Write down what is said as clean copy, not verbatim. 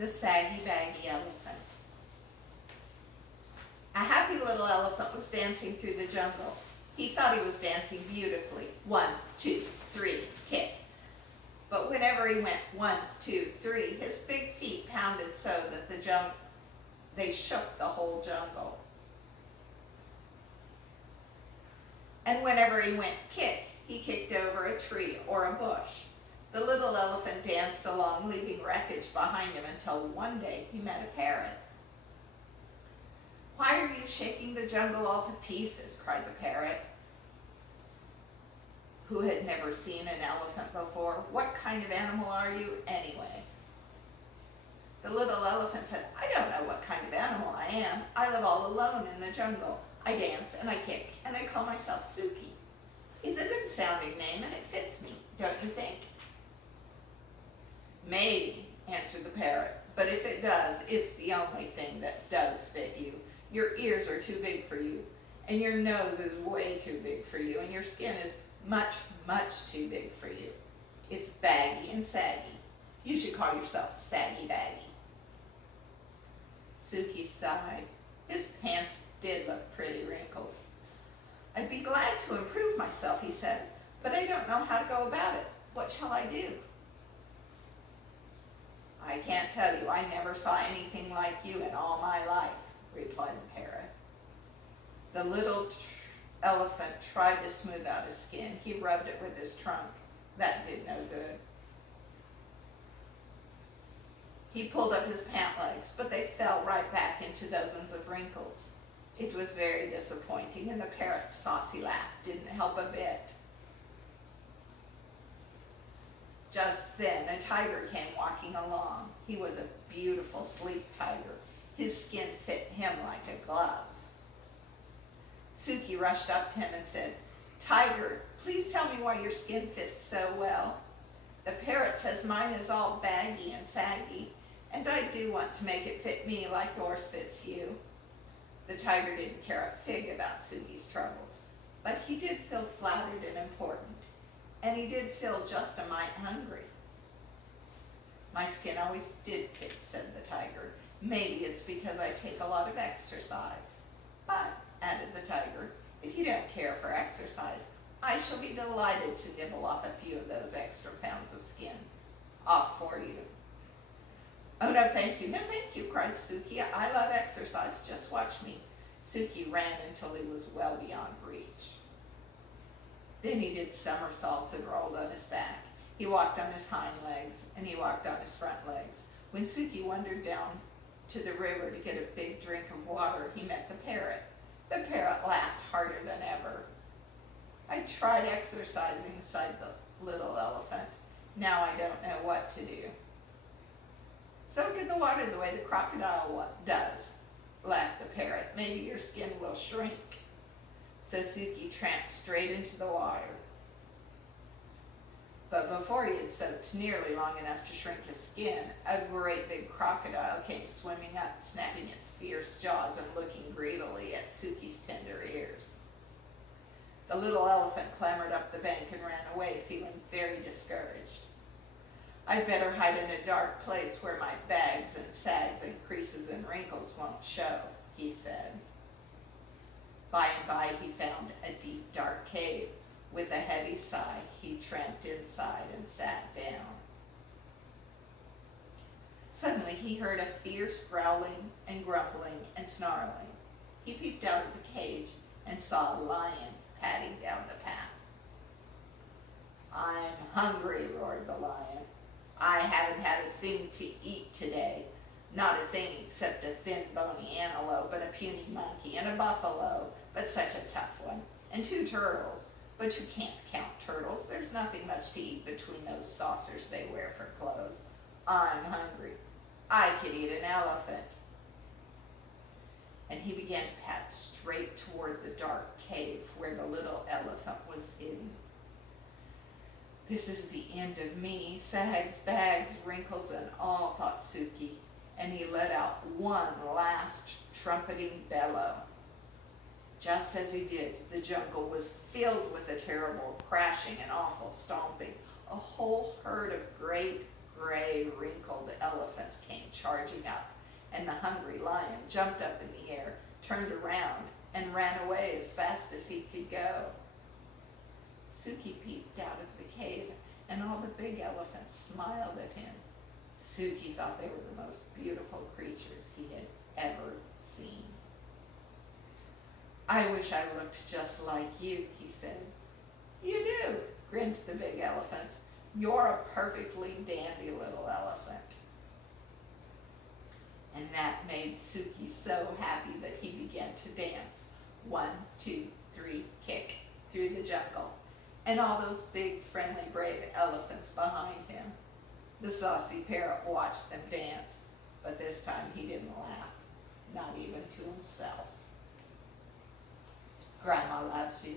the Saggy Baggy Elephant. A happy little elephant was dancing through the jungle. He thought he was dancing beautifully. 1, 2, 3, kick. But whenever he went 1, 2, 3, his big feet pounded so that they shook the whole jungle. And whenever he went kick, he kicked over a tree or a bush. The little elephant danced along, leaving wreckage behind him until one day he met a parrot. "Why are you shaking the jungle all to pieces?" cried the parrot, who had never seen an elephant before. "What kind of animal are you anyway?" The little elephant said, "I don't know what kind of animal I am. I live all alone in the jungle. I dance and I kick and I call myself Suki. It's a good sounding name and it fits me, don't you think?" "Maybe," answered the parrot, "but if it does, it's the only thing that does fit you. Your ears are too big for you, and your nose is way too big for you, and your skin is much, much too big for you. It's baggy and saggy. You should call yourself Saggy Baggy." Suki sighed. His pants did look pretty wrinkled. "I'd be glad to improve myself," he said, "but I don't know how to go about it. What shall I do?" "I can't tell you. I never saw anything like you in all my life," replied the parrot. The little elephant tried to smooth out his skin. He rubbed it with his trunk. That did no good. He pulled up his pant legs, but they fell right back into dozens of wrinkles. It was very disappointing, and the parrot's saucy laugh didn't help a bit. Just then, a tiger came walking along. He was a beautiful, sleek tiger. His skin fit him like a glove. Suki rushed up to him and said, "Tiger, please tell me why your skin fits so well. The parrot says mine is all baggy and saggy, and I do want to make it fit me like yours fits you." The tiger didn't care a fig about Suki's troubles, but he did feel flattered and important, and he did feel just a mite hungry. "My skin always did fit," said the tiger. "Maybe it's because I take a lot of exercise. But," added the tiger, "if you don't care for exercise, I shall be delighted to nibble off a few of those extra pounds of skin off for you." "Oh, no thank you, no thank you," cried Suki. "I love exercise, just watch me." Suki ran until he was well beyond reach. Then he did somersaults and rolled on his back. He walked on his hind legs, and he walked on his front legs. When Suki wandered down to the river to get a big drink of water, he met the parrot. The parrot laughed harder than ever. "I tried exercising," sighed the little elephant. "Now I don't know what to do." "Soak in the water the way the crocodile does," laughed the parrot. "Maybe your skin will shrink." So Suki tramped straight into the water. But before he had soaked nearly long enough to shrink his skin, a great big crocodile came swimming up, snapping its fierce jaws and looking greedily at Suki's tender ears. The little elephant clambered up the bank and ran away, feeling very discouraged. "I'd better hide in a dark place where my bags and sags and creases and wrinkles won't show," he said. By and by he found a deep, dark cave. With a heavy sigh, he tramped inside and sat down. Suddenly he heard a fierce growling and grumbling and snarling. He peeped out of the cage and saw a lion padding down the path. "I'm hungry," roared the lion. "I haven't had a thing to eat today. Not a thing except a thin, bony antelope and a puny monkey and a buffalo, but such a tough one, and 2 turtles. But you can't count turtles. There's nothing much to eat between those saucers they wear for clothes. I'm hungry. I could eat an elephant." And he began to pad straight toward the dark cave where the little elephant was hidden. "This is the end of me, sags, bags, wrinkles, and all," thought Suki, and he let out one last trumpeting bellow. Just as he did, the jungle was filled with a terrible crashing and awful stomping. A whole herd of great, gray, wrinkled elephants came charging up, and the hungry lion jumped up in the air, turned around, and ran away as fast as he could go. Suki peeped out of the cave, and all the big elephants smiled at him. Suki thought they were the most beautiful creatures he had ever seen. "I wish I looked just like you," he said. "You do," grinned the big elephants. "You're a perfectly dandy little elephant." And that made Suki so happy that he began to dance. 1, 2, 3, kick, through the jungle, and all those big, friendly, brave elephants behind him. The saucy parrot watched them dance, but this time he didn't laugh, not even to himself. Grandma loves you.